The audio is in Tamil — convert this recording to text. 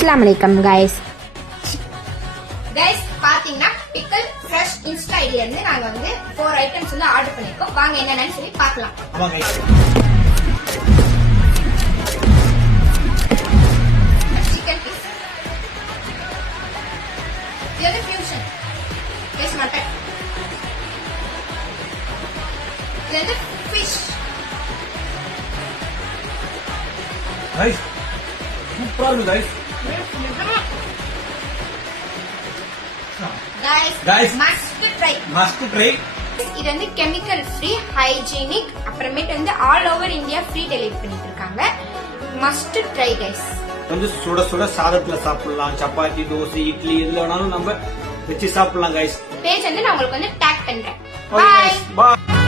அஸ்ஸலாமு அலைக்கும் गाइस பாத்தீங்கன்னா பிக்கல் ஃப்ரெஷ் இன்ஸ்டா ஐடியா இருந்து நாங்க வந்து 4 ஐட்டம்ஸ் வந்து ஆர்டர் பண்ணிருக்கோம். வாங்க என்னன்னு சொல்லி பார்க்கலாம். சிக்கன் பீஸ், இது ஃபியூஷன் பீஸ், மட்டன், இது ஃபிஷ். गाइस சூப்பரா இருக்கு गाइस must try இது வந்து கெமிக்கல் ஃப்ரீ, ஹைஜீனிக், அப்புறமேட்டு வந்து all over India free delivery பண்ணிட்டு இருக்காங்க. Must try guys. வந்து சுட சுட சாதத்துல சாப்பிடலாம், சப்பாத்தி, தோசை, இட்லி எதுல வேணாலும் நம்ம வச்சு சாப்பிடலாம் गाइस. பேஜ் வந்து நான் உங்களுக்கு வந்து டாக் பண்றேன். பை.